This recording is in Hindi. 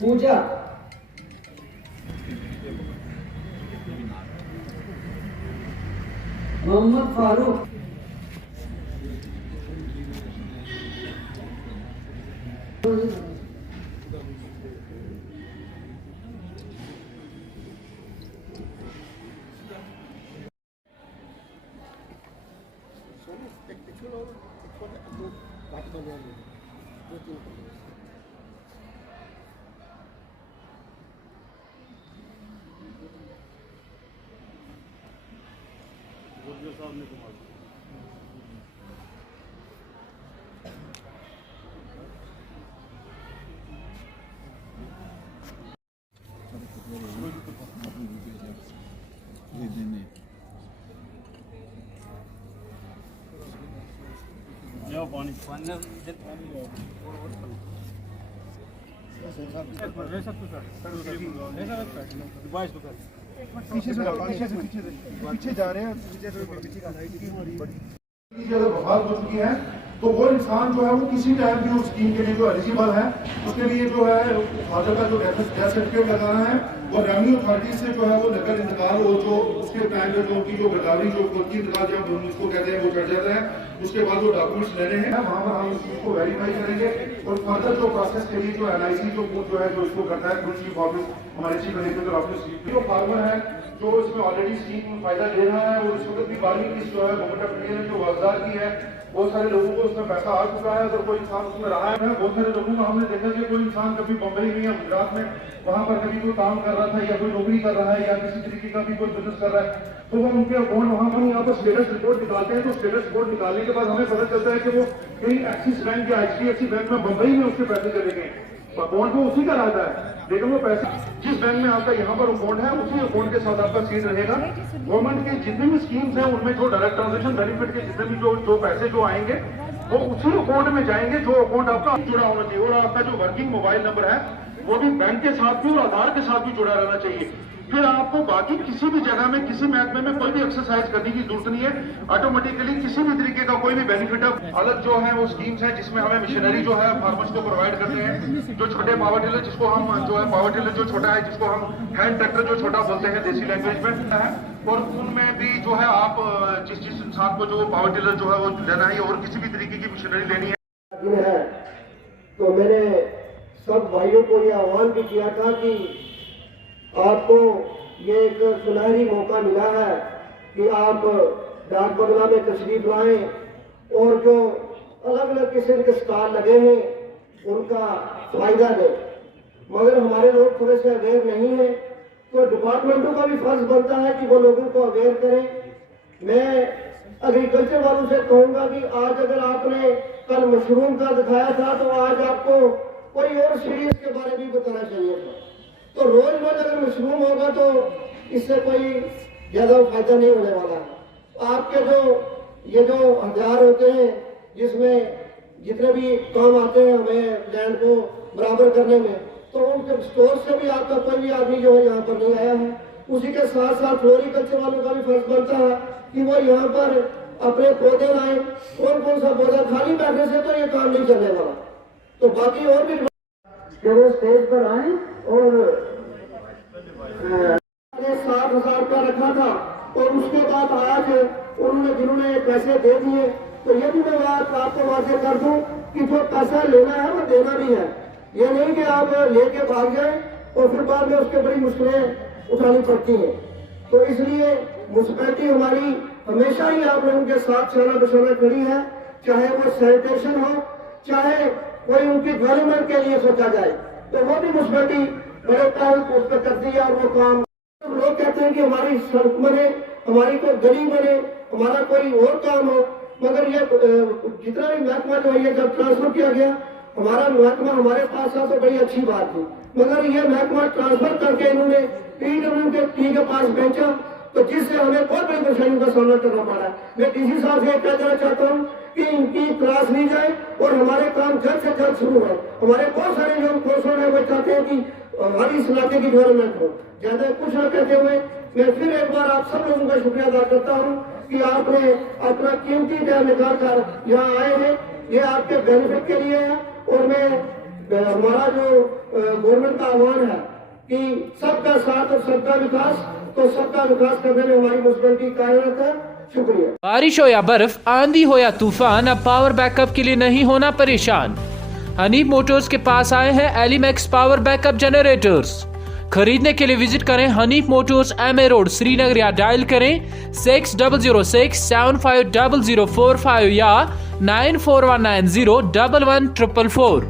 पूजा मोहम्मद फारूक पानी पीछे जा रहे हैं बहाल हो चुकी है, तो वो इंसान जो है वो किसी टाइम भी उस स्कीम के लिए जो एलिजिबल है उसके लिए जो है फादर का जो डेथ सर्टिफिकेट लगाना है और रेवेन्यू अथॉरिटी से जो है वो नकल इंतकाल और जो उसके टाइम पे जो उनकी जो गिरदावरी जो कोर्टी इंतकाल जब हम उसको कहते हैं वो चढ़ जाता है, उसके बाद वो डॉक्यूमेंट्स लेने हैं, वहाँ पर हम उसको वेरीफाई करेंगे और फर्दर जो प्रोसेस के लिए जो NIC जो है जो इसको करता है चीफ ऑफिस हमारे चीफ एग्जीक्यूटिव ऑफिस जो फार्मर है जो इसमें ऑलरेडी स्कीम में फायदा ले रहा है और इस वक्त भी 12वीं किस्त जो है गवर्नमेंट ऑफ इंडिया ने जो वागदार की है, बहुत सारे लोगों को उसमें पैसा आ चुका है। अगर कोई इंसान उसमें रहा है, बहुत सारे लोगों को हमने देखा कि कोई इंसान कभी बम्बई में या गुजरात में वहां पर कभी कोई काम कर रहा था या कोई नौकरी कर रहा है या किसी तरीके का भी कोई बिजनेस कर रहा है, तो वो उनके अकाउंट वहां पर यहाँ पर स्टेटस रिपोर्ट निकालते हैं। तो स्टेटस रिपोर्ट निकालने के बाद हमें पता चलता है कि वो कहीं एक्सिस बैंक या HDFC बैंक में बम्बई में उसके पैसे चले गए, अकाउंट वो उसी का रहता है, लेकिन वो पैसे जिस बैंक में आपका यहाँ पर अकाउंट है उसी अकाउंट के साथ आपका सीट रहेगा। गवर्नमेंट के जितने भी स्कीम्स हैं उनमें जो डायरेक्ट ट्रांजेक्शन बेनिफिट के जितने भी जो पैसे जो आएंगे वो उसी अकाउंट में जाएंगे जो अकाउंट आपका जुड़ा होना चाहिए और आपका जो वर्किंग मोबाइल नंबर है वो भी बैंक के साथ भी और आधार के साथ भी जुड़ा रहना चाहिए। फिर आपको बाकी किसी भी जगह में किसी महकमे में कोई भी एक्सरसाइज करने की जरूरत नहीं है, ऑटोमेटिकली किसी भी तरीके का कोई भी बेनिफिट अलग जो है वो स्कीम्स है जिसमें हमें मशीनरी जो है फार्मर्स को प्रोवाइड करते हैं। जो छोटे पावर टिलर जिसको हम जो है पावर टिलर जो छोटा है जिसको हम हैंड ट्रैक्टर जो छोटा बोलते हैं देसी लैंग्वेज में है, और उनमें भी जो है आप जिस इंसान को जो पावर टिलर जो है वो लेना है और किसी भी तरीके की मशीनरी लेनी है। तो मैंने सब भाइयों को यह आह्वान भी किया था कि आपको ये एक सुनहरी मौका मिला है कि आप डाक बंगला में तशरीफ लाएं और जो अलग अलग किस्म के स्टॉल लगे हैं उनका फायदा लें, मगर हमारे लोग थोड़े से अवेयर नहीं है, तो डिपार्टमेंटों का भी फर्ज बनता है कि वो लोगों को अवेयर करें। मैं एग्रीकल्चर वालों से कहूंगा कि आज अगर आपने कल मशरूम का दिखाया था तो आज आपको कोई और सीरीज के बारे में बताना चाहिए था। तो रोज रोज अगर मशरूम होगा तो इससे कोई ज्यादा फायदा नहीं होने वाला है। आपके ये जो हथियार होते हैं जिसमें जितने भी काम आते हैं हमें लैंड को बराबर करने में, तो उनके स्टोर से भी आपका कोई भी आदमी जो है यहाँ पर नहीं आया है। उसी के साथ साथ फ्लोरिकल्चर वालों का भी फर्ज बनता है कि वो यहाँ पर अपने पौधे लाए। कौन कौन सा पौधा खाली बैठने से तो ये काम नहीं चलने वाला, तो बाकी और भी वो स्टेज पर आए और 60,000 रुपया रखा था और उसके बाद आज उन्होंने जिन्होंने पैसे दे दिए, तो ये भी मैं बात आपको वाजे कर दूं कि जो पैसा लेना है वो देना भी है। ये नहीं कि आप लेके भाग जाए और फिर बाद में उसके बड़ी मुश्किलें उठानी पड़ती हैं। तो इसलिए म्युनिसिपैलिटी हमारी हमेशा ही आप लोगों के साथ चलना बचाना खड़ी है, चाहे वो सैनिटेशन हो चाहे कोई उनकी डेवलपमेंट के लिए सोचा जाए, तो वो भी म्युनिसिपैलिटी बड़े टाइम उस पर करती है। और वो काम लोग कहते हैं कि हमारी सड़क बने, हमारी कोई गली बने, हमारा कोई और काम हो, मगर ये जितना भी महकमा जो है जब ट्रांसफर किया गया हमारा महकमा हमारे पास था तो बड़ी अच्छी बात थी, मगर ये महकमा ट्रांसफर करके इन्होंने PWD के पास बेचा, तो जिससे हमें बहुत बड़ी परेशानियों का सामना करना पड़ा है। मैं DC साहब से कह देना चाहता हूँ कि इनकी क्लास ली जाए और हमारे काम जल्द से जल्द शुरू हो। हमारे बहुत सारे जो कोर्सों हैं वो चाहते हैं कि हमारी इस इलाके की डेवलपमेंट हो। ज्यादा कुछ न कहते हुए मैं फिर एक बार आप सब लोगों का शुक्रिया अदा करता हूँ कि आपने अपना कीमती टाइम निकाल कर यहाँ आए हैं। ये आपके बेनिफिट के लिए है और मैं हमारा जो गवर्नमेंट का आह्वान है कि सबका साथ और सबका विकास, तो सबका विकास करने में हमारी म्युनिसिपैलिटी कार्यरत है। शुक्रिया। बारिश हो या बर्फ, आंधी हो या तूफान, अब पावर बैकअप के लिए नहीं होना परेशान। हनीफ मोटर्स के पास आए हैं एलिमेक्स पावर बैकअप जनरेटर्स। खरीदने के लिए विजिट करें Hanif Motors, MA road, Srinagar, या डायल करें 6006750045 या 9419011444।